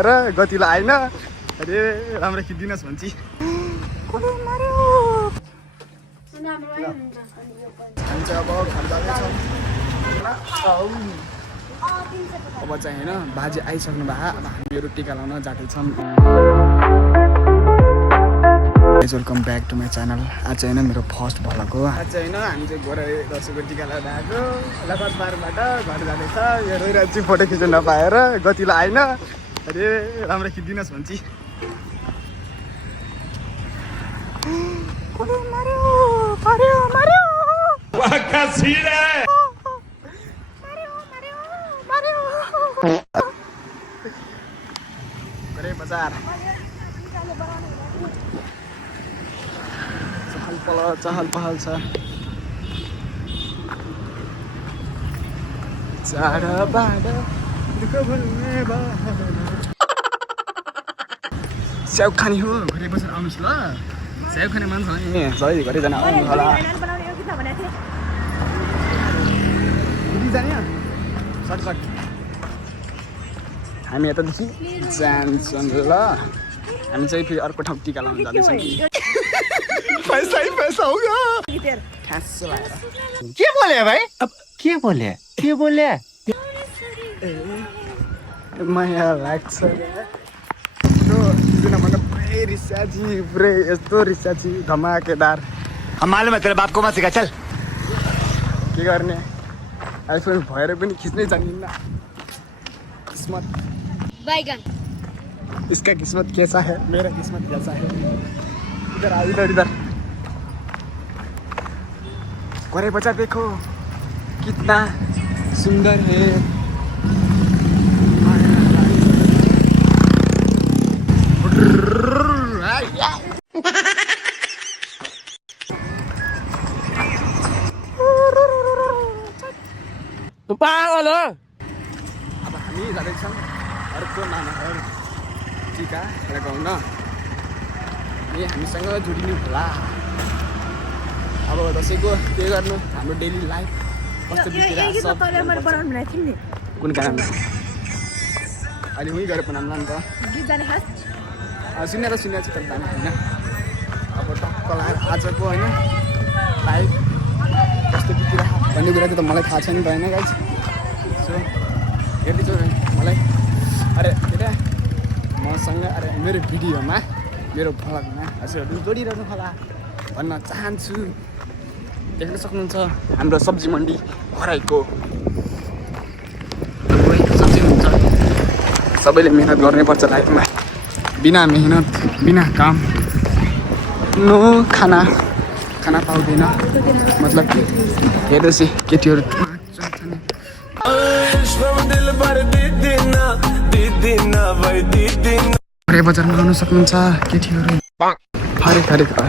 र गतिलाई आएन अरे राम्रो खिचिदिनुहोस् भन्छ हामी चाहिँ अब घर जाँदैछौँ अब चाहिँ होइन बाजे आइसक्नु भयो अब हामीहरू टिका लाउन जाँदैछौँ welcome back to my channel आज चाहिँ होइन मेरो फर्स्ट भ्लग हो आज चाहिँ होइन हामी चाहिँ गोरा दसैँको टिका लगाएर आएको लखनपारबाट घर जाँदैछ यो रोइरहेको चाहिँ फोटो खिच्न नपाएर गतिलाई आएन अरे राम्रो खिचिदिनुहोस् भन्छ बजार चहल पहल छ स्याउ खाने हो घरे बसेर आउनुहोस् ल स्याउ खाने मान्छ सही घरै जान आउनु होला सर्टकट हामी यतादेखि जान्छौँ ल हामी चाहिँ फेरि अर्को ठाउँ टिका लाउनु जाँदैछौँ पैसा ही पैसा होगा क्या बोले भाई अब क्या बोले माया लाग्छ किनभने पुरै रिसाची पुरै यस्तो रिसाची धमाकेदार हम मालूम है तेरे बाप को मत सिखा चल के गर्ने आइफोन भएर पनि खिच्नै जानिन्न किस्मत बैगन इसका किस्मत कैसा है मेरा किस्मत कैसा है इधर आ इधर गोरे बच्चा देखो कितना सुंदर है पागल हो अब हामी जाँदैछौँ अर्को नानाहरू टिका लगाउन ए हामीसँग जोडिनु होला अब दसैँको के गर्नु हाम्रो डेली लाइफ कस्तो बितिरहेको छ कुन कारणले अहिले उहीँ गएर बनाउँला नि त सुनेर चाहिँ तर जाने होइन अब टक्क लगाएर आजको होइन लाइफ कस्तो बितिरहेको भन्ने कुरा चाहिँ त मलाई थाहा छैन त होइन गाइस सो हेर्दैछु मलाई अरे के मसँग अरे मेरो भिडियोमा मेरो भ्लगमा हजुरहरू जोडिरहनु होला भन्न चाहन्छु देख्न सक्नुहुन्छ हाम्रो सब्जी मन्डी खराइको सब्जी हुन्छ सबैले मेहनत गर्नैपर्छ लाइफमा बिना मेहनत बिना काम नो खाना पाउँदैन मतलब कि हेर्दैछु केटीहरू बजारमा आउन सक्नुहुन्छ केटीहरू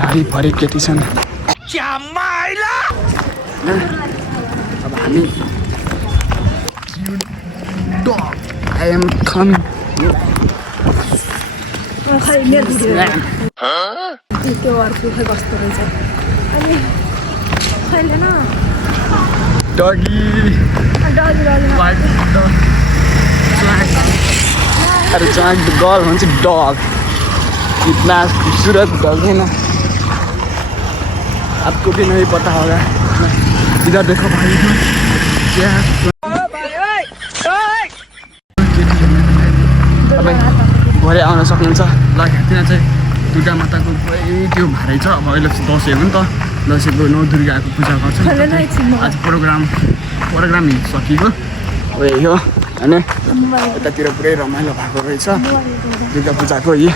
हरिभरि केटी छन् अब हामी I am coming त्यो अर्को खै कस्तो रहेछ अनि खैले न डगी अरे जहाँ गर्ल भन्छ डग इतना खूबसूरत डग है ना आपको भी नहीं पता होगा इधर देखो भाई क्या भरे आउन सक्नुहुन्छ ल त्यहाँ चाहिँ दुर्गा माताको पुरै त्यो भारै छ अब अहिले दसैँ हो नि त दसैँको नौ दुर्गाको पूजा गर्छ आज प्रोग्राम सकिएको अब यही हो होइन यतातिर पुरै रमाइलो भएको रहेछ दुर्गा पूजाको यही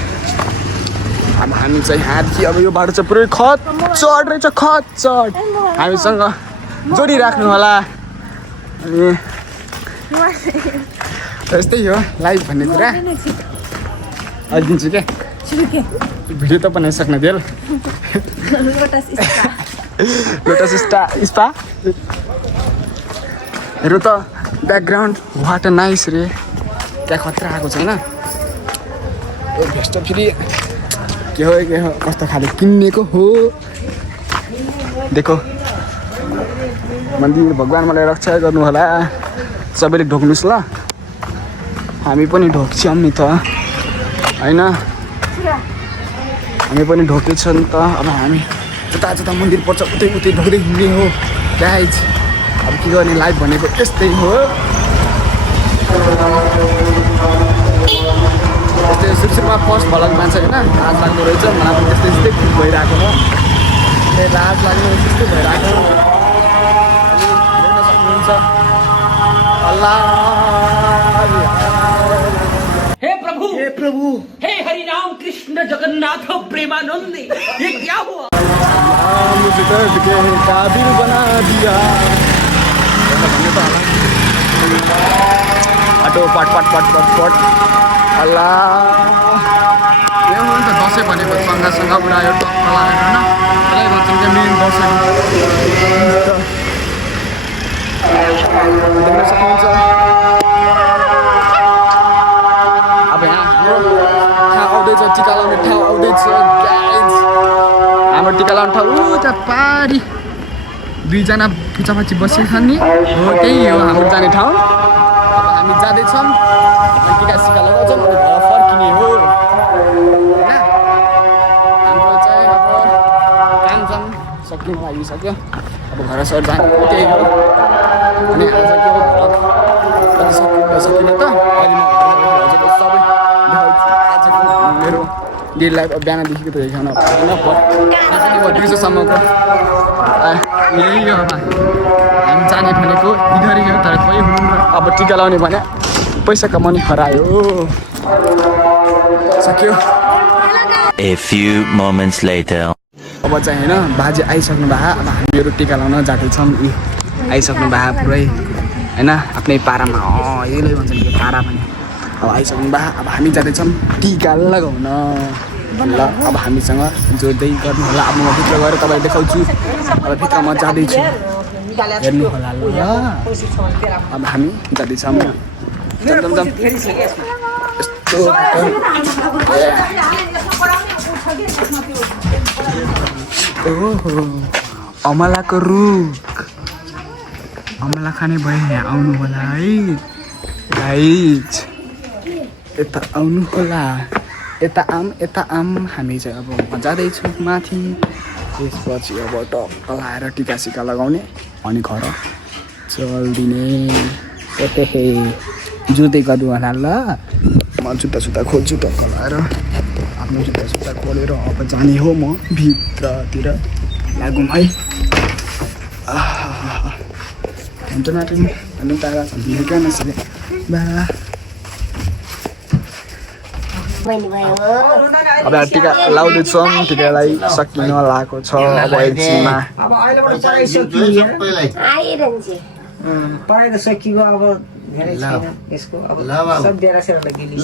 अब हामी चाहिँ हात्ती अब यो बाटो चाहिँ पुरै खच्चड रहेछ खच्चड हामीसँग जोडिराख्नु होला अनि यस्तै हो लाइभ भन्ने कुरा अहिले दिन्छु क्या भिडियो त बनाइसक्न देल लोटस स्पा हेर त ब्याकग्राउन्ड वाट नाइस रे त्यहाँ खतरा आएको छैन ए भेस्ट फेरि के हो कस्तो खाले किन्नेको हो देखो मन्दिर भगवान् मलाई रक्षा गर्नु होला सबैले ढोक्नुस् ल हामी पनि ढोक्छौँ नि त होइन हामी पनि ढोकेछ नि त अब हामी जता जता मन्दिर पर्छ उतै उतै ढोक्दै हिँड्ने हो गाइज अब के गर्ने लाइफ भनेको यस्तै हो यस्तै सुरुमा फर्स्ट भलक मान्छ होइन लाज लाग्दो रहेछ मलाई पनि त्यस्तै त्यस्तै फिल भइरहेको हो लाज लाग्नु त्यस्तै भइरहेको हो देख्न सक्नुहुन्छ अल्लाह हे प्रभु हे हरि राम कृष्ण जगन्नाथ प्रेमानंद ये क्या हुआ मुझे दर्द के काबिल बना दिया अटो पट पट पट पट पट अल्लाह यो हो नि त दसैँ भनेको सँगसँगै उडायो टक्क लागेर होइन त्यसलाई भन्छौँ कि मेन दसैँ देख्न सक्नुहुन्छ अब यहाँ हाम्रो ठाउँ आउँदैछ टिका लाउने ठाउँ आउँदैछ गाइज हाम्रो टिका लाउने ठाउँ उता पारी दुईजना पुचापछि बसेको नि हो त्यही हो हाम्रो जाने ठाउँ अब हामी जाँदैछौँ टिका सिका लगाउँछौँ अनि घर फर्किने हो होइन हाम्रो चाहिँ अब काम साम सकिन लागिसक्यो अब घर सर जाने त्यही हो अनि आजको भ्लग कति सकिन त अहिले म घर जाँदाखेरि हजुरले सबै देखाउँछु आजको मेरो डेली लाइफ अब बिहानदेखिको त देखाउन पाएन म दिउँसोसम्मको यही हो अब हामी जाने भनेको इधरै हो तर कोही हुनु अब टिका लाउने भने पैसा कमाउने खरायो सक्यो A few moments later. अब चाहिँ होइन बाजे आइसक्नु भयो अब हामीहरू टिका लाउन जाँदैछौँ आइसक्नु भयो पुरै होइन आफ्नै पारामा यसले भन्छ नि पारा भने अब आइसक्नु भयो अब हामी जाँदैछौँ टिका लगाउन ल अब हामीसँग जोड्दै गर्नु होला अब म भित्र गएर तपाईँलाई देखाउँछु अब भित्र म जाँदैछु हेर्नु होला ल अब हामी जाँदैछौँ यस्तो ओहो अमलाको रुख अमला खाने भयो यहाँ आउनु होला है गाइज यता आउनु होला यता आम हामी चाहिँ अब म जाँदैछु माथि त्यसपछि अब टक्क लाएर टिका सिका लगाउने अनि घर चल्दिने एहे जुत्दै गर्नु होला ल म जुत्ता सुत्ता खोल्छु टक्क लाएर आफ्नो जुत्ता सुत्ता खोलेर अब जाने हो म भित्रतिर लागौँ है हुन्छ नाट्नु भन्नु तारा छ क्या नसके बा अब टिका लाउँदैछौँ टिकालाई सकिन लागेको छ अब एकछिनमा पढाइ त सकियो अब धेरै छैन यसको अब सब बेरासेरलाई गेली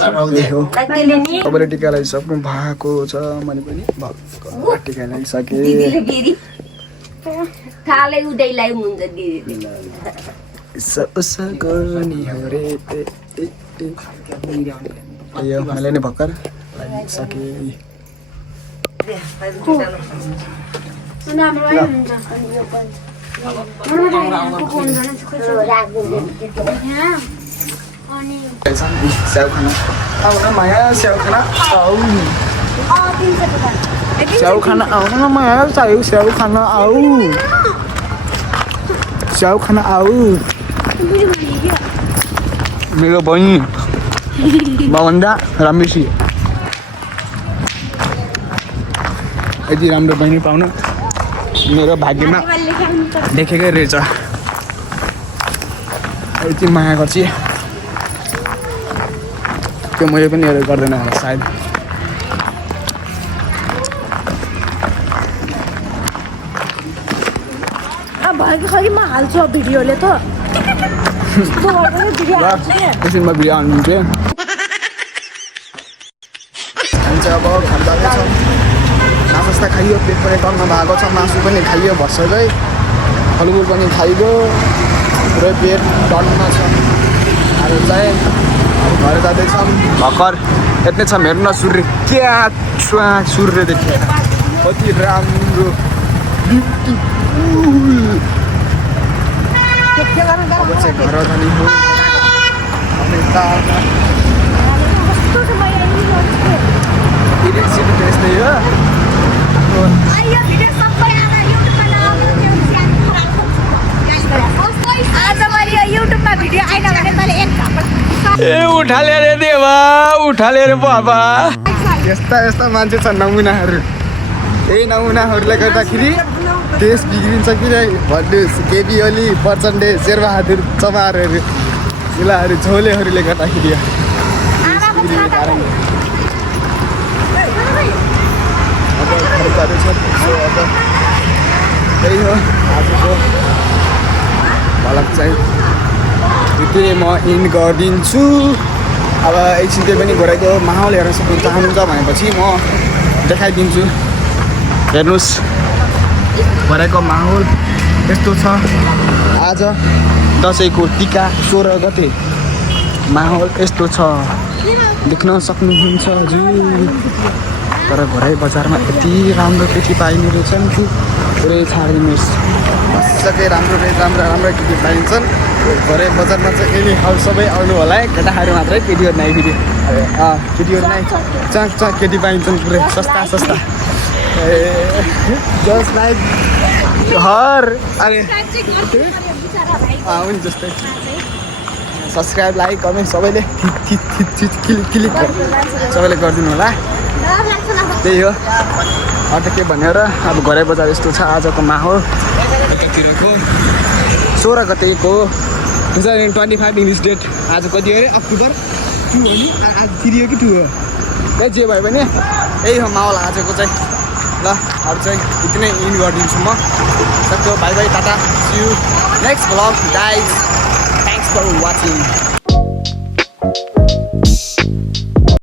तपाईँले टिका लगाइसक्नु भएको छ मैले पनि भक्क टिका लगाइसकेँ उसो गर्ने हो रे यो मैले नि भर्खर लगाइसकेँ स्याउ खाना आउन माया स्याउ खाना आऊ स्याउ खाना आऊ न माया चाहियो स्याउ खाना आऊ स्याउ खाना आऊ मेरो बहिनी भवन्दा रमेशी यति राम्रो बहिनी पाउन मेरो भाग्यमा देखेकै रहेछ यति माया गर्छु त्यो मैले पनि हेरेर गर्दैन होला सायद भएको खरि म हाल्छु भिडियोले त एकछिनमा भिडियो हाल्नुहुन्छ हामी चाहिँ अब घर जाँदैछौँ नास्ता खाइयो पेट पनि टन्न भएको छ मासु पनि खाइयो भर्सकै फलफुल पनि खाइयो पुरै पेट टन्न छ अरू चाहिँ अब घर जाँदैछौँ भर्खर यति छ हेर्नु न सूर्य क्या सूर्य देखिएर कति राम्रो अब चाहिँ घर जाने हो उठाले रे देवा उठाले रे बाबा यस्ता यस्ता मान्छे छन् नमुनाहरू यही नमुनाहरूले गर्दाखेरि देश बिग्रिन्छ कि भन्ने केपी ओली प्रचण्डे शेरबहादुर चमारहरू जिल्लाहरू झोलेहरूले गर्दाखेरि देश बिग्रिने कारण अब खर्चहरू छ अब त्यही हो आजको भलक चाहिँ यति म इन गरिदिन्छु अब एकछिन त्यही पनि घोडाको माहौल हेर्न सक्नु चाहनुहुन्छ भनेपछि म देखाइदिन्छु हेर्नुहोस् घोडाको माहौल यस्तो छ आज दसैँको टिका 16 गते माहौल यस्तो छ देख्न सक्नुहुन्छ हजुर तर घोराई बजारमा यति राम्रो केटी पाइने रहेछन् कि पुरै छाडिदिनुहोस् मजाकै राम्रो केटी पाइन्छन् घोराई बजारमा चाहिँ यही हाल सबै आउनु होला है केटाहरू मात्रै केटीहरू नै फेरि केटीहरू नै चाक केटी पाइन्छन् पुरै सस्ता जस्ट लाइक हर हुन्छ जस्तै सब्सक्राइब लाइक कमेन्ट सबैले क्लिक सबैले गरिदिनु होला त्यही हो अन्त के भनेर अब घोराई बजार यस्तो छ आजको माहौल यतातिरको 16 गतेको 2025 इङ्ग्लिस डेट आज कति हो अरे अक्टोबर 2 हो नि आज 3 हो कि 2 हो ए जे भयो भने यही हो माहौल आजको चाहिँ ल अरू चाहिँ यति नै इन गरिदिन्छु म सक्यो bye bye tata see you next vlog guys thanks for watching